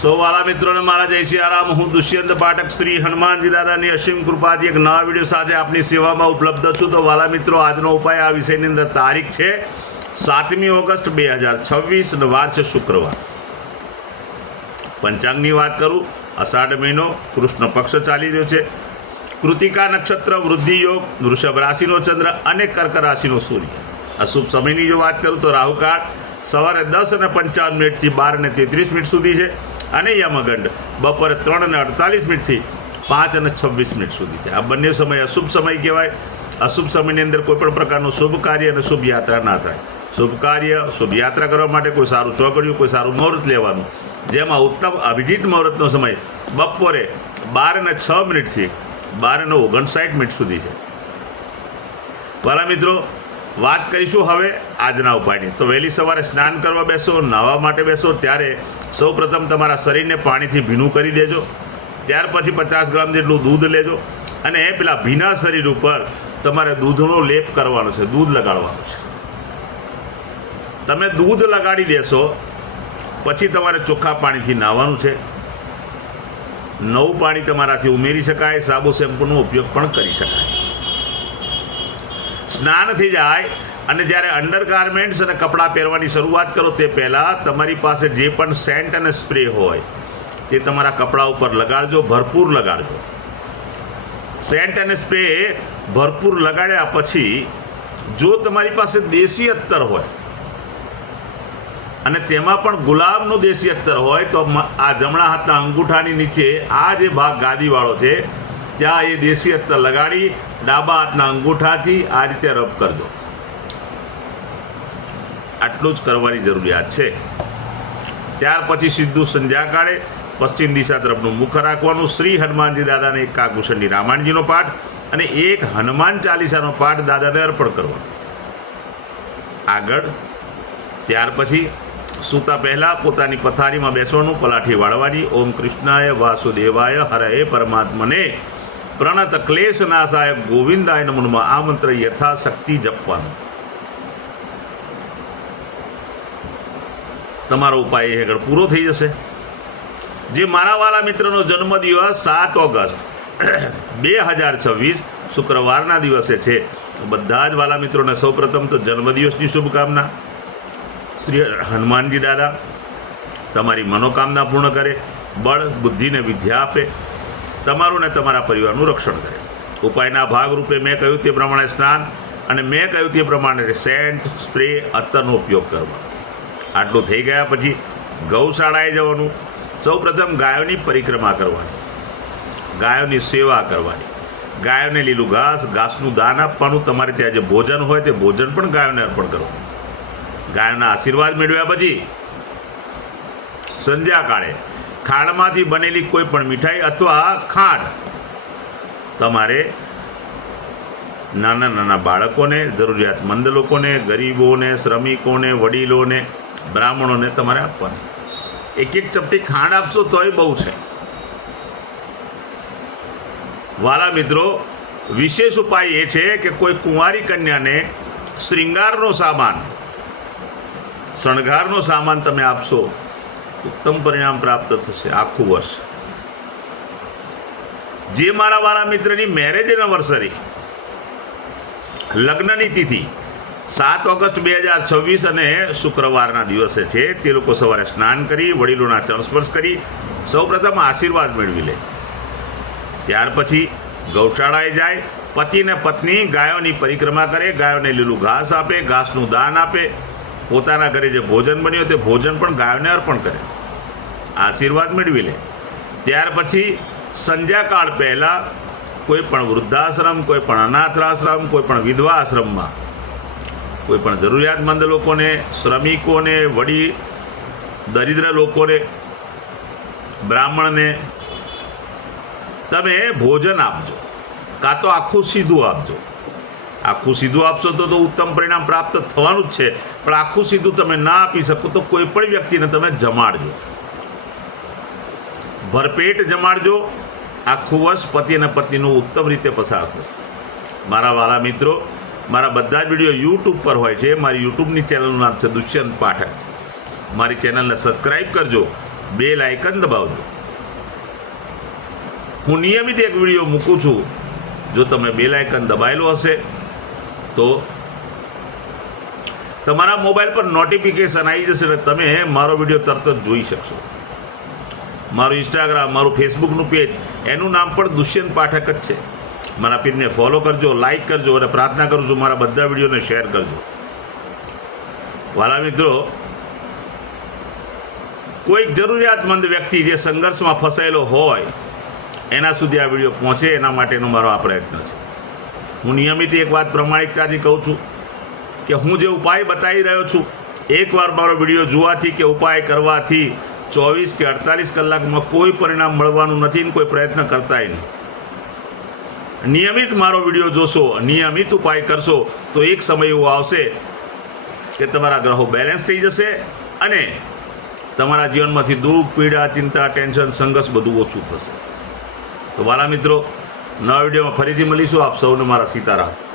સૌ વાલા મિત્રોને મારા જય સિયારામ. હું દુષ્યંત પાઠક શ્રી હનુમાનજી દાદાની અસીમ કૃપાથી એક નવા વિડીયો સાથે આપની સેવામાં ઉપલબ્ધ છું. તો વાલા મિત્રો, આજનો ઉપાય આ વિષયની અંદર તારીખ છે 7મી ઓગસ્ટ 2026 અને વાર છે શુક્રવાર. પંચાંગની વાત કરું, અષાઢ મહિનો, કૃષ્ણ પક્ષ ચાલી રહ્યો છે. કૃતિકા નક્ષત્ર, વૃદ્ધિ યોગ, વૃષભ રાશિનો ચંદ્ર અને કર્ક રાશિનો સૂર્ય. અશુભ સમયની જો વાત કરું તો રાહુકાળ સવારે 10:55 થી 12:33 સુધી છે અને યમગંડ બપોરે 3:48 થી 5:26 સુધી છે. આ બંને સમય અશુભ સમય કહેવાય. અશુભ સમયની અંદર કોઈપણ પ્રકારનું શુભ કાર્ય અને શુભ યાત્રા ના થાય. શુભ કાર્ય, શુભ યાત્રા કરવા માટે કોઈ સારું ચોકડિયું, કોઈ સારું મુહૂર્ત લેવાનું, જેમાં ઉત્તમ અભિજીત મુહૂર્તનો સમય બપોરે 12:06 થી 12:59 સુધી છે. વાલા મિત્રો, વાત કરીશું હવે આજના ઉપાયની. તો વહેલી સવારે સ્નાન કરવા બેસો, નાહવા માટે બેસો ત્યારે સૌપ્રથમ તમારા શરીરને પાણીથી ભીનું કરી દેજો. ત્યાર પછી 50 ગ્રામ જેટલું દૂધ લેજો અને પેલા ભીના શરીર ઉપર તમારે દૂધનો લેપ કરવાનો છે, દૂધ લગાડવાનું છે. તમે દૂધ લગાડી દેશો પછી તમારે ચોખ્ખા પાણીથી નાહવાનું છે. નવું પાણી તમારાથી ઉમેરી શકાય, સાબુ શેમ્પૂનો ઉપયોગ પણ કરી શકાય. સ્નાન થઈ જાય અને જ્યારે અંડરગાર્મેન્ટ્સ અને કપડાં પહેરવાની શરૂઆત કરો તે પહેલાં તમારી પાસે જે પણ સેન્ટ અને સ્પ્રે હોય તે તમારા કપડાં ઉપર લગાડજો, ભરપૂર લગાડજો. સેન્ટ અને સ્પ્રે ભરપૂર લગાડ્યા પછી જો તમારી પાસે દેશી અત્તર હોય અને તેમાં પણ ગુલાબનું દેશી અત્તર હોય તો આ જમણા હાથના અંગૂઠાની નીચે આ જે ભાગ ગાદીવાળો છે ત્યાં એ દેશી અત્તર લગાડી ડાબા હાથના અંગૂઠાથી આ રીતે રબ કરજો. આટલું જ કરવાની જરૂરિયાત છે. ત્યાર પછી સીધું સંધ્યાકાળે પશ્ચિમ દિશા તરફનું મુખ રાખવાનું. શ્રી હનુમાનજી દાદાને એક કાકભૂષણની રામાયણજીનો પાઠ અને એક હનુમાન ચાલીસાનો પાઠ દાદાને અર્પણ કરવાનો. આગળ ત્યાર પછી સૂતા પહેલાં પોતાની પથારીમાં બેસવાનું, પલાઠી વાળવાની. ઓમ કૃષ્ણાય વાસુદેવાય હરએ પરમાત્મને પ્રણત ક્લેશ નાશાય ગોવિંદાય નમઃ આ મંત્ર યથાશક્તિ જપવાનું. તમારો ઉપાય એ આગળ પૂરો થઈ જશે. જે મારા વાલા મિત્રનો જન્મદિવસ 7 ઓગસ્ટ 2026 શુક્રવારના દિવસે છે, બધા જ વાલા મિત્રોને સૌપ્રથમ તો જન્મદિવસની શુભકામના. શ્રી હનુમાનજી દાદા તમારી મનોકામના પૂર્ણ કરે, બળ બુદ્ધિને વિદ્યા આપે, તમારું ને તમારા પરિવારનું રક્ષણ કરે. ઉપાયના ભાગરૂપે મેં કહ્યું તે પ્રમાણે સ્નાન અને મેં કહ્યું તે પ્રમાણે સેન્ટ, સ્પ્રે, અત્તરનો ઉપયોગ કરવાનો. આટલું થઈ ગયા પછી ગૌશાળાએ જવાનું. સૌપ્રથમ ગાયોની પરિક્રમા કરવાની, ગાયોની સેવા કરવાની, ગાયોને લીલું ઘાસનું દાન આપવાનું. તમારે ત્યાં જે ભોજન હોય તે ભોજન પણ ગાયોને અર્પણ કરવાનું. ગાયોના આશીર્વાદ મેળવ્યા પછી સંધ્યાકાળે ખાંડમાંથી બનેલી કોઈ પણ મીઠાઈ અથવા ખાંડ તમારે નાના નાના બાળકોને, જરૂરિયાતમંદ લોકોને, ગરીબોને, શ્રમિકોને, વડીલોને, બ્રાહ્મણોને તમારે આપવાની. એક ચપટી ખાંડ આપશો તોય બહુ છે. વાલા મિત્રો, વિશેષ ઉપાય એ છે કે કોઈ કુંવારી કન્યાને શ્રૃંગારનો સામાન, શણગારનો સામાન તમે આપશો, ઉત્તમ પરિણામ પ્રાપ્ત થશે આખું વર્ષ. જે મારા વાલા મિત્રની મેરેજ એનિવર્સરી, લગ્નની તિથિ 7 ઓગસ્ટ 2026 અને શુક્રવારના દિવસે છે, તે લોકો સવારે સ્નાન કરી વડીલોના ચરણ સ્પર્શ કરી સૌપ્રથમ આશીર્વાદ મેળવી લે. ત્યાર પછી ગૌશાળાએ જાય, પતિ અને પત્ની ગાયોની પરિક્રમા કરે, ગાયોને લીલું ઘાસ આપે, ઘાસનું દાન આપે, પોતાના ઘરે જે ભોજન બન્યું તે ભોજન પણ ગાયોને અર્પણ કરે, આશીર્વાદ મેળવી લે. ત્યાર પછી સંધ્યાકાળ પહેલાં કોઈ પણ વૃદ્ધાશ્રમ, કોઈ પણ અનાથાશ્રમ, કોઈ પણ વિધવા આશ્રમમાં કોઈ પણ જરૂરિયાતમંદ લોકોને, શ્રમિકોને, વડી દરિદ્ર લોકોને, બ્રાહ્મણને તમે ભોજન આપજો, કાં તો આખું સીધું આપજો. આખું સીધું આપશો તો ઉત્તમ પરિણામ પ્રાપ્ત થવાનું જ છે, પણ આખું સીધું તમે ના આપી શકો તો કોઈ પણ વ્યક્તિને તમે જમાડજો, ભરપેટ જમાડજો. આખું વર્ષ પતિ અને પત્નીનું ઉત્તમ રીતે પસાર થશે. મારા વાલા મિત્રો, મારા બધા જ વિડીયો યુટ્યુબ પર હોય છે. મારી યુટ્યુબની ચેનલનું નામ છે દુષ્યંત પાઠક. મારી ચેનલને સબસ્ક્રાઈબ કરજો બેલ આઇકન દબાવજો. હું નિયમિત એક વિડીયો મૂકું છું. જો તમે બેલ આઇકન દબાયેલો હશે તો તમારા મોબાઈલ પર નોટિફિકેશન આવી જશે અને તમે મારો વિડીયો તરત જ જોઈ શકશો. મારું ઇન્સ્ટાગ્રામ, મારું ફેસબુકનું પેજ, એનું નામ પણ દુષ્યંત પાઠક જ છે. મારા પેજને ફોલો કરજો, લાઈક કરજો અને પ્રાર્થના કરું છું મારા બધા વિડીયોને શેર કરજો. વાલા મિત્રો, કોઈક જરૂરિયાતમંદ વ્યક્તિ જે સંઘર્ષમાં ફસાયેલો હોય એના સુધી આ વિડીયો પહોંચે એના માટેનો મારો આ પ્રયત્ન છે. હું નિયમિત એક વાત પ્રમાણિકતાથી કહું છું કે હું જે ઉપાય બતાવી રહ્યો છું, એકવાર મારો વિડીયો જોવાથી કે ઉપાય કરવાથી 24 કે 48 કલાકમાં કોઈ પરિણામ મળવાનું નથી ને કોઈ પ્રયત્ન કરતાય નહીં. નિયમિત મારો વિડીયો જોશો, નિયમિત ઉપાય કરશો તો એક સમય એવો આવશે કે તમારા ગ્રહો બેલેન્સ થઈ જશે અને તમારા જીવનમાંથી દુઃખ, પીડા, ચિંતા, ટેન્શન, સંઘર્ષ બધું ઓછું થશે. તો વાલા મિત્રો, નવા વિડીયોમાં ફરીથી મળીશું. આપ સૌને મારા સીતારામ.